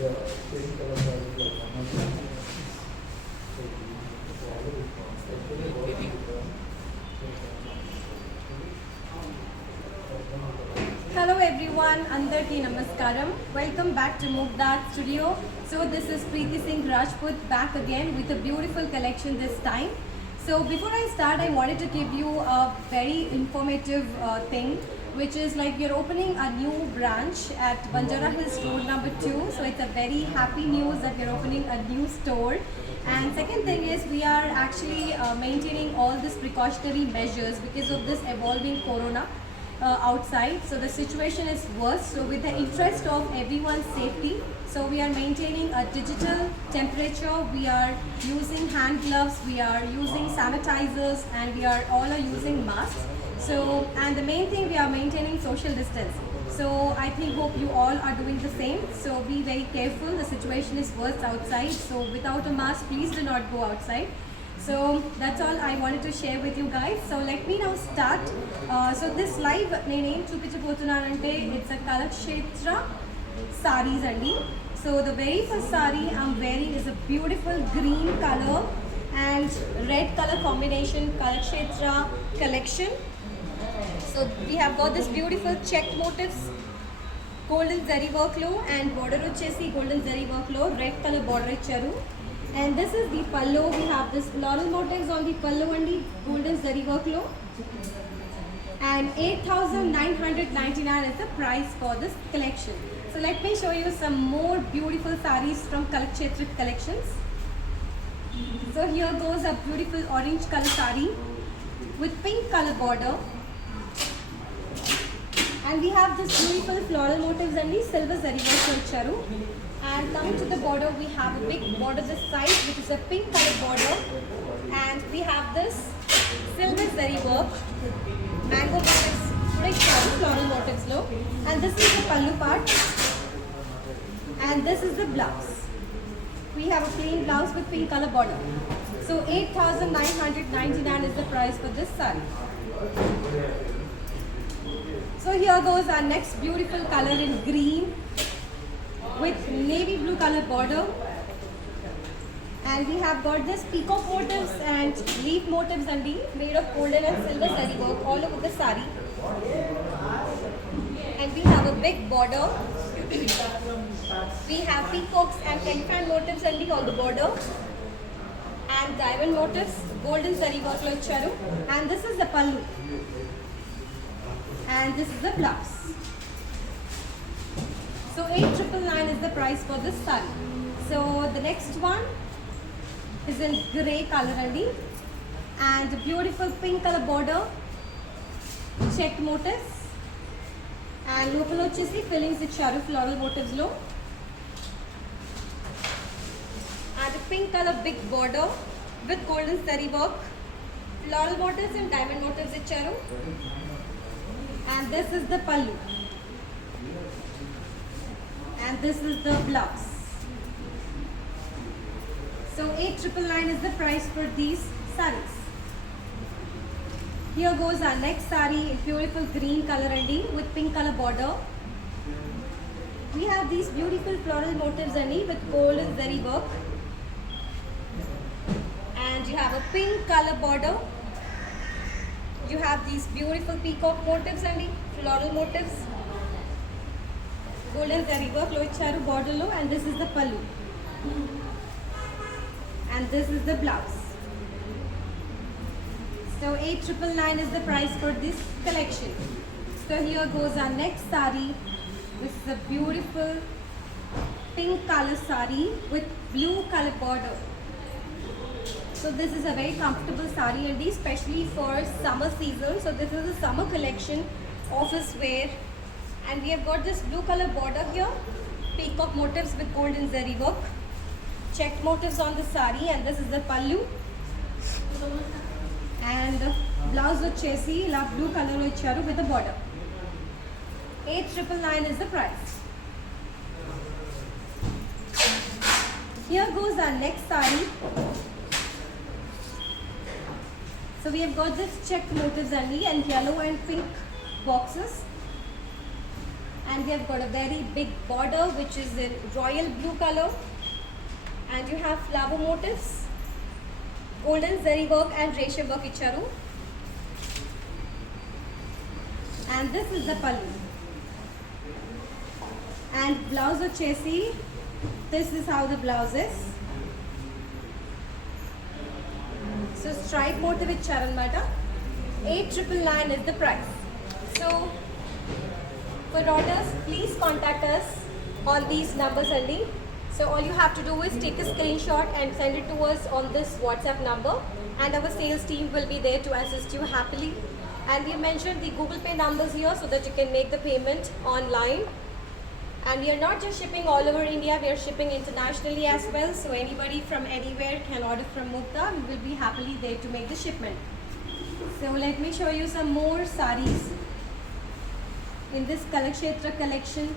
Hello everyone, Andarki Namaskaram. Welcome back to Mugdat Studio. So this is Preeti Singh Rajput back again with a beautiful collection this time. So before I start, I wanted to give you a very informative thing, which is like we're opening a new branch at Banjara Hills Road number 2. So it's a very happy news that we're opening a new store. And second thing is we are actually maintaining all these precautionary measures because of this evolving corona outside. So the situation is worse. So with the interest of everyone's safety, so we are maintaining a digital temperature, we are using hand gloves, we are using sanitizers, and we are all are using masks. So, and the main thing, we are maintaining social distance. So I think hope you all are doing the same. So be very careful, the situation is worse outside. So without a mask, please do not go outside. So that's all I wanted to share with you guys. So let me now start. So this live name చూపించబోతున్నానంటే it's a Kalakshetra sarees andi. So the very first saree I'm wearing is a beautiful green color and red color combination Kalakshetra collection. So we have got this beautiful checked motifs, golden zari work lo, and border వచ్చేసి golden zari work lo, red color border ఇచ్చారు. And this is the pallu. We have this floral motifs on the pallu and the golden zari work lo. And 8,999 is the price for this collection. So let me show you some more beautiful sarees from Kalakshetra collections. So here goes a beautiful orange color saree with pink color border. And we have this beautiful floral motifs and the silver zari work icharu. And coming to the border, we have a big border this side, which is a pink color border. And we have this silver zari work, mango motifs, floral motifs low. And this is the pallu part. And this is the blouse. We have a plain blouse with pink color border. So 8,999 is the price for this saree. So here goes our next beautiful color in green with navy blue color border. And we have got this peacock motifs and leaf motifs and made of golden and silver zari work all over the saree. And we have a big border. We have peacocks and elephant motifs and on the border. And diamond motifs, golden zari work lo icharu. And this is the pallu. And this is the blouse. So 8,999 is the price for this saree. So the next one is in grey color only, and a beautiful pink color border, checked motifs, and lopalo వచ్చేసి fillings ఇచ్చారు floral motifs లో. And a pink color big border with golden zari work, floral motifs and diamond motifs ఇచ్చారు. And this is the pallu. And this is the blouse. So 8,999 is the price for these sarees. Here goes our next saree in beautiful green color and with pink color border. We have these beautiful floral motifs and with golden zari work. And you have a pink color border. You have these beautiful peacock motifs and floral motifs. Golden zari work lo icharu border lo, and this is the pallu. And this is the blouse. So 8,999 is the price for this collection. So here goes our next saree. This is a beautiful pink color saree with blue color border. So this is a very comfortable saree and especially for summer season. So this is a summer collection, office wear. And we have got this blue color border here, peacock motifs with golden zari work, checked motifs on the saree, and this is the pallu. And the blouse వచ్చేసి ఇలా blue color లో ఇచ్చారు with a border. 8,999 is the price. Here goes our next saree. So we have got this checked motifs only and yellow and pink boxes. and we have got a very big border which is in royal blue color, and you have flower motifs, golden zari work and resham work icharu. And this is the pallu. And blouse vachesi, this is how the blouse is. So stripe motif icharanamata. 8,999 is the price. So for orders, please contact us on these numbers only. So all you have to do is take a screenshot and send it to us on this WhatsApp number, and our sales team will be there to assist you happily. And we mentioned the Google Pay numbers here so that you can make the payment online. And we are not just shipping all over India, we are shipping internationally as well. So anybody from anywhere can order from Mugdha. We will be happily there to make the shipment. So let me show you some more sarees in this Kalakshetra collection.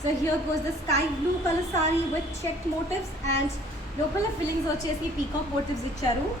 So here goes the sky blue color saree with checked motifs and local fillings vachesi peacock motifs icharu.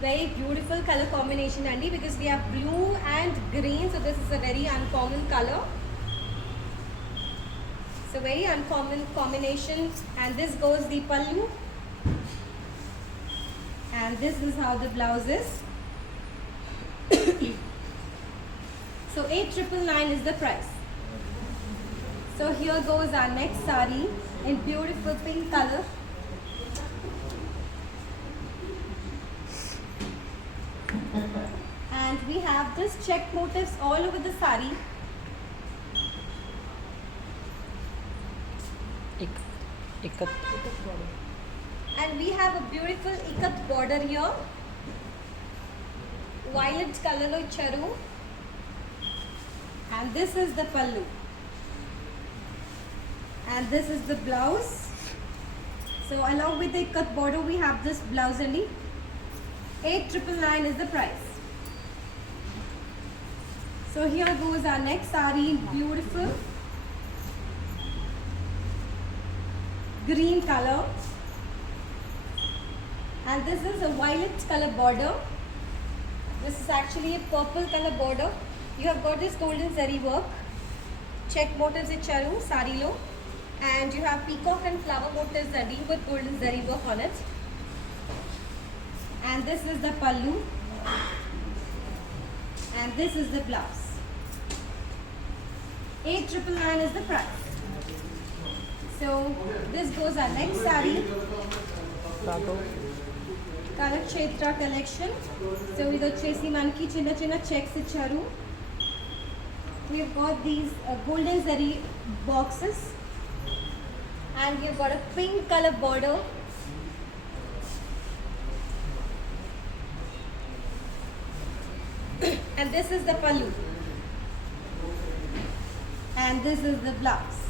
Very beautiful color combination Andy, because we have blue and green, so this is a very uncommon color. So very uncommon combination. And this goes the pallu, and this is how the blouse is. So 8,999 is the price. So here goes our next saree in beautiful pink color. And we have this check motifs all over the saree. And we have a beautiful ikat border here. Violet color lo icharu. And this is the pallu. And this is the blouse. So along with the ikat border, we have this blouse only. 8,999 is the price. So here goes our next saree in beautiful green color. And this is a violet color border. This is actually a purple color border. You have got this golden zari work, check motifs icharu saree lo, and you have peacock and flower motifs zari with golden zari work on it. And this is the pallu, and this is the blouse. 8,999 is the price. So this goes our next saree, Kalakshetra collection. So with vachesi manki chinna chinna checks icharu. We have got these golden zari boxes, and we have got a pink color border. And this is the pallu, and this is the blouse.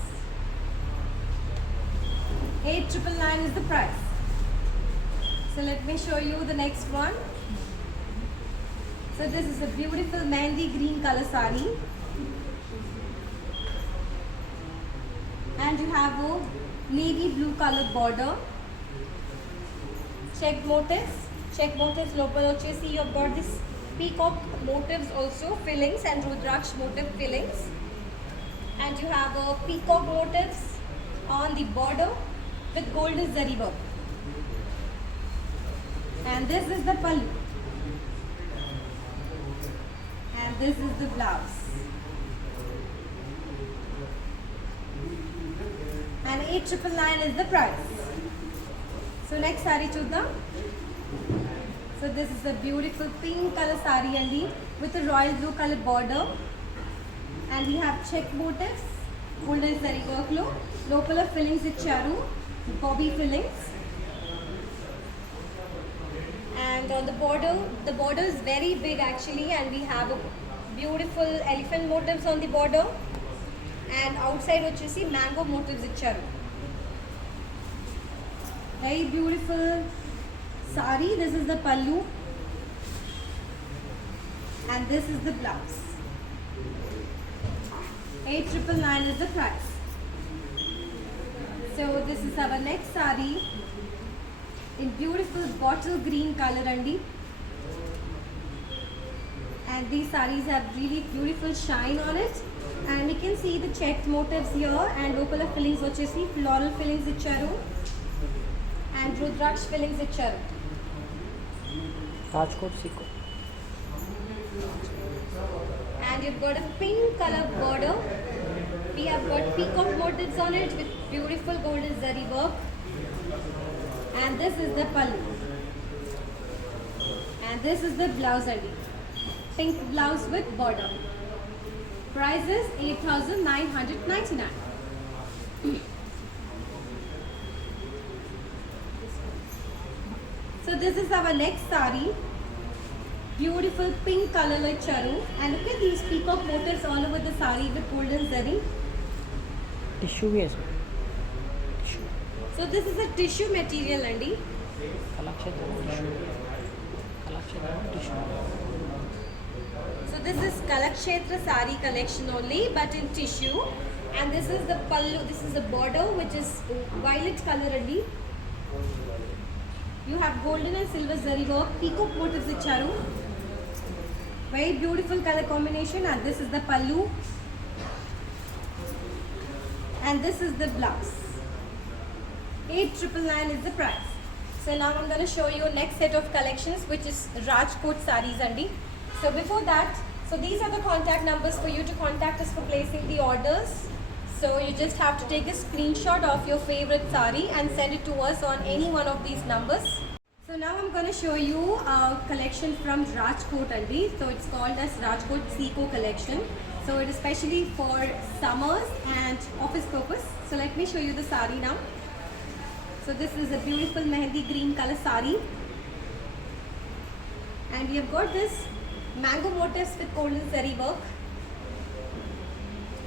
8,999 is the price. So let me show you the next one. So this is a beautiful mehndi green color saree, and you have a navy blue color border, check motifs local vachesi. You have got this peacock motifs also, fillings, and rudraksh motif fillings, and you have a peacock motifs on the border with golden zari work. And this is the pallu, and this is the blouse. And 8,999 is the price. So next saree chuddam. So this is a beautiful pink color saree andi with a royal blue color border, and we have check motifs, golden zari work lo, local fillings icharu, bobby fillings. And on the border is very big actually, and we have a beautiful elephant motifs on the border, and outside vachesi mango motifs icharu. Very beautiful saree. This is the pallu, and this is the blouse. 8,999 is the price. So this is our next saree in beautiful bottle green color andi, and these sarees have really beautiful shine on it, And you can see the checked motifs here and local fillings వచ్చేసి floral fillings ఇచ్చారు and rudraksh fillings ఇచ్చారు. Rajkot Seeko. And you've got a pink color border. We have got peacock motifs on it with beautiful golden zari work. And this is the pallu. And this is the blouse adi. Pink blouse with border. Price is 8,999. So this is our next saree. Beautiful pink color like charu. And look at these peacock motifs all over the saree with golden zari. Tissue వేసు. Tissue So this is a tissue material andi. Kalakshetram tissue. Kalakshetram tissue. So this is Kalakshetra saree collection only but in tissue. And this is the pallu. This is the border which is violet color andi. You have golden and silver zari work. Peacock motifs icharu. Very beautiful color combination. And this is the pallu. And this is the blouse. 8,999 is the price. So now I'm going to show you next set of collections which is Rajkot sarees andi. So before that, so these are the contact numbers for you to contact us for placing the orders. So you just have to take a screenshot of your favorite saree and send it to us on any one of these numbers. So now I'm going to show you a collection from Rajkot andi. So it's called as Rajkot Seco collection. So it is specially for summers and office purpose. So let me show you the saree now. So this is a beautiful mehendi green color saree. And we have got this mango motifs with golden zari work.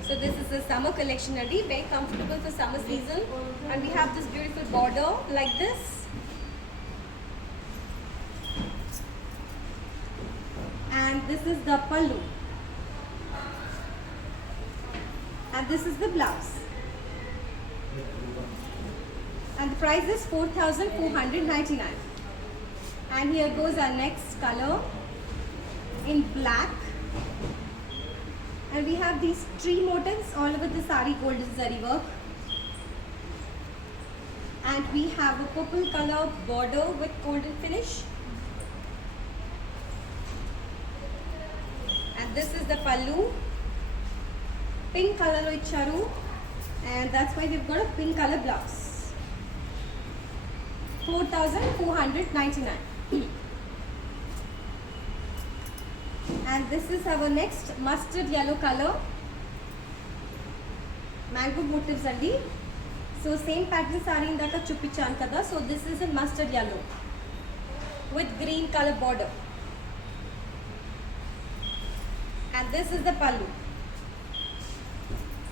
So this is a summer collection andi. Very comfortable for summer season. And we have this beautiful border like this. And this is the pallu. And this is the blouse. And the price is 4,499. And here goes our next color in black. And we have these tree motifs all over the saree, golden zari work. And we have a purple color border with golden finish. And this is the pallu. Pink color lo icharu. And that's why we've got a pink color blouse. 4,499. And this is our next mustard yellow color. Mango motifs andi. So same pattern saree indaka chuppichan kada. So this is in mustard yellow with green color border. And this is the pallu.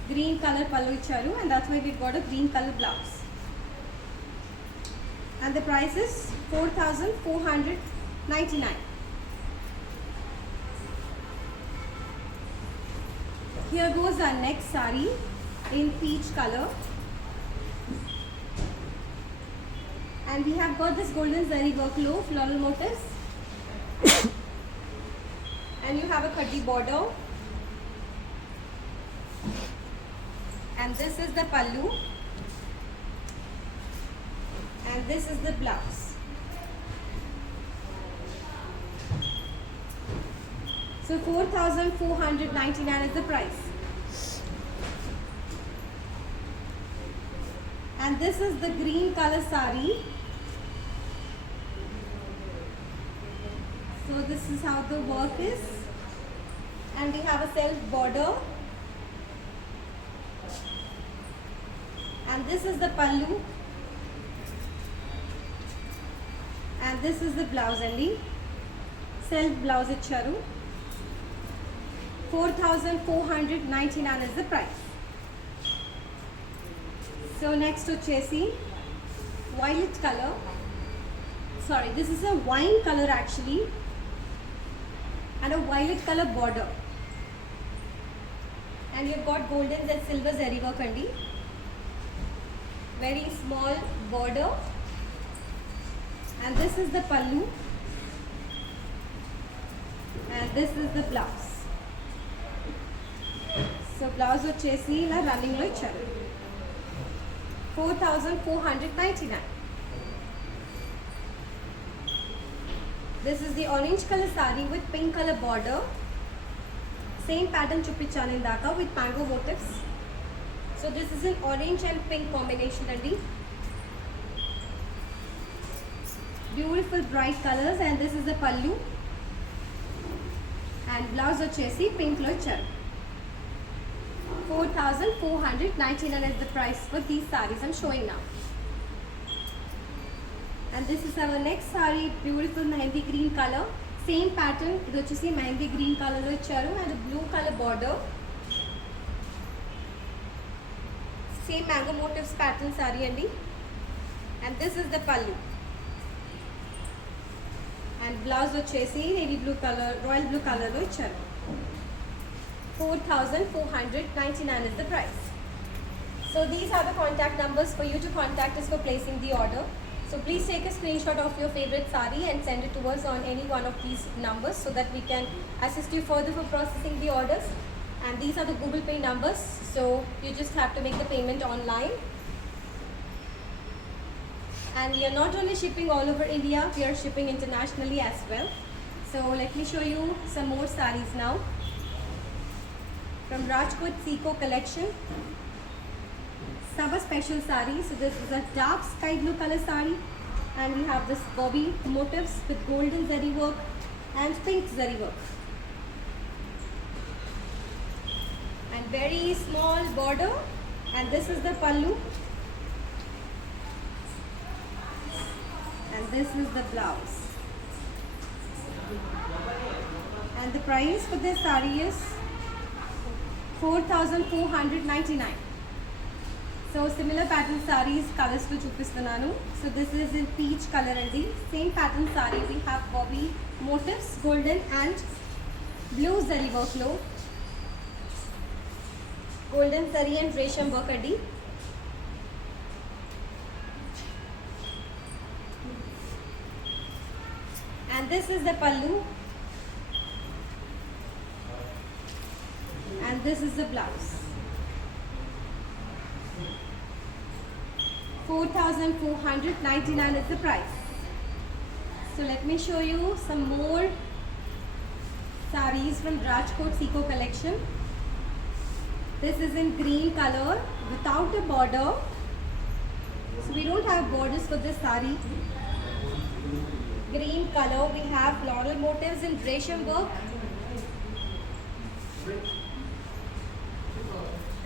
Green color pallu icharu, and that's why we've got a green color blouse. And the price is 4,499. Here goes our next saree in peach color. And we have got this golden zari work low floral motifs. And you have a khadi border. And this is the pallu. And this is the blouse. So 4,499 is the price. And this is the green color saree. So this is how the work is. And we have a self border. And this is the pallu. And this is the blouse only. Self blouse icharu. 4,499 is the price. So next వచ్చేసి violet color. Sorry, this is a wine color actually. And a violet color border. And you've got golden and silver zari work andi. Very small border. And this is the pallu. And this is the blouse. So blouse వచ్చేసి ఇలా రన్నింగ్లో ఇచ్చారు. 4499. This is the orange color saree with pink color border. Same pattern చూపించాను ఇందాక with mango motifs. So this is an orange and pink combination అండి. Beautiful bright colors, and this is the pallu. And blouse వచ్చేసి pink లో ఇచ్చారు. 4499 is the price for these sarees I'm showing now. And this is our next saree, beautiful mehendi green color. Same pattern, ఇది వచ్చేసి mehendi green color లో ఇచ్చారు and a blue color border. Same mango motifs pattern saree అండి. And this is the pallu. And blouse వచ్చేసి navy blue color, royal blue color లో ఇచ్చారు. 4499 is the price. So these are the contact numbers for you to contact us for placing the order. So please take a screenshot of your favorite saree and send it to us on any one of these numbers so that we can assist you further for processing the orders. And these are the Google Pay numbers, so you just have to make the payment online. And we are not only shipping all over India, we are shipping internationally as well. So let me show you some more sarees now. From Rajput Seco collection, summer special saree. So this is a dark sky blue color saree, and we have this bobby motifs with golden zari work and pink zari work, and very small border. And this is the pallu, and this is the blouse. And the price for this saree is 4499. So similar pattern sarees colors to చూపిస్తున్నాను. So this is in peach color అండి. Same pattern saree, we have bobby motifs, golden and blue zari work లో golden zari and resham work అండి. And this is the pallu, and this is the blouse. 4499 is the price. So let me show you some more sarees from Rajkot Seco collection. This is in green color without a border. So we don't have borders for this saree. Green color, we have floral motifs in resham work.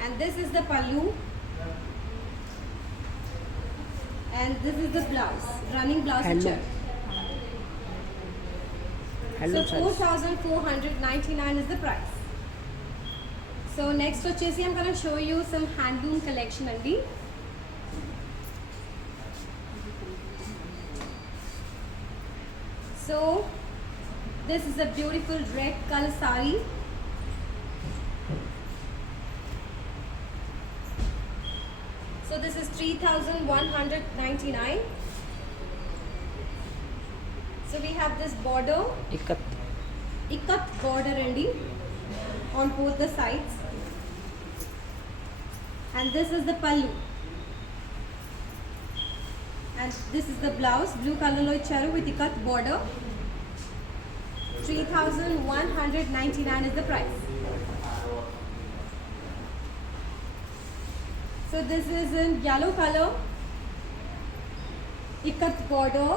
And this is the pallu. And this is the blouse, running blouse Hello. picture. Hello, So 4499 is the price. So next వచ్చేసి I'm going to show you some handloom collection అండి. So this is a beautiful red color saree. So this is 3199. So we have this border, ikat ikat border andi on both the sides, and this is the pallu, and this is the blouse, blue color lo icharu with ikat border. 3199 is the price. So this is in yellow color, ikat border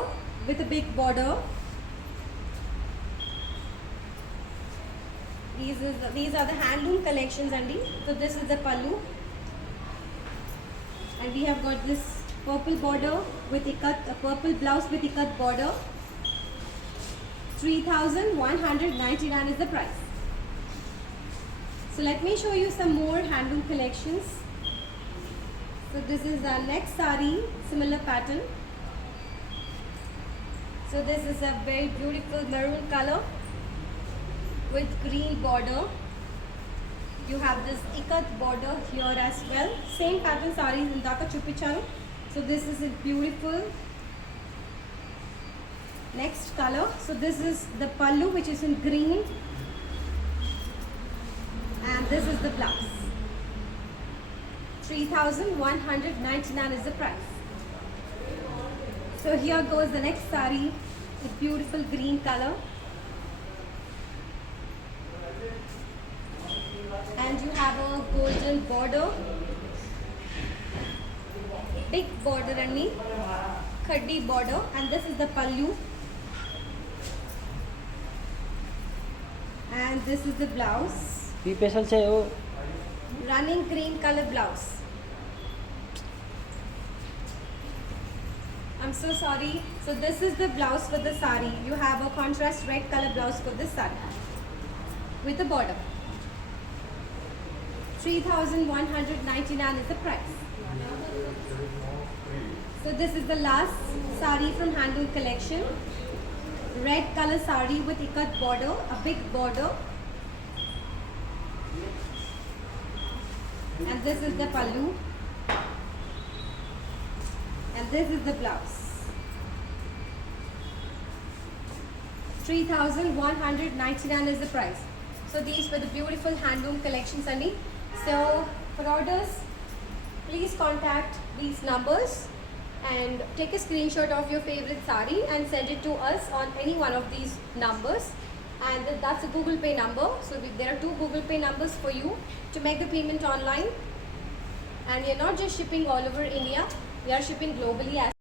with a big border. These are the handloom collections andi. So this is the pallu, and we have got this purple border with ikat, a purple blouse with ikat border. 3199 is the price. So let me show you some more handloom collections. So this is our next saree, similar pattern. So this is a very beautiful maroon color with green border. You have this ikat border here as well. Same pattern sarees indaka chupichanu. So this is a beautiful next color. So this is the pallu, which is in green, and this is the blouse. 3,199 is the price. So here goes the next sari with beautiful green color. And you have a golden border. Big border and khaddi border, and this is the pallu. And this is the blouse. P special છે એવું Running green color blouse. I'm so sorry. So this is the blouse for the sari. You have a contrast red color blouse for this sari with the border. 3,199 is the price. So this is the last sari from Handloom collection. Red color sari with ikat border, a big border. And this is the pallu. And this is the blouse. 3,199 is the price. So these were the beautiful handloom collections, Sunny. So for orders, please contact these numbers and take a screenshot of your favorite sari and send it to us on any one of these numbers. And that's a Google Pay number. So there are 2 Google Pay numbers for you to make the payment online. And we are not just shipping all over India, we are shipping globally as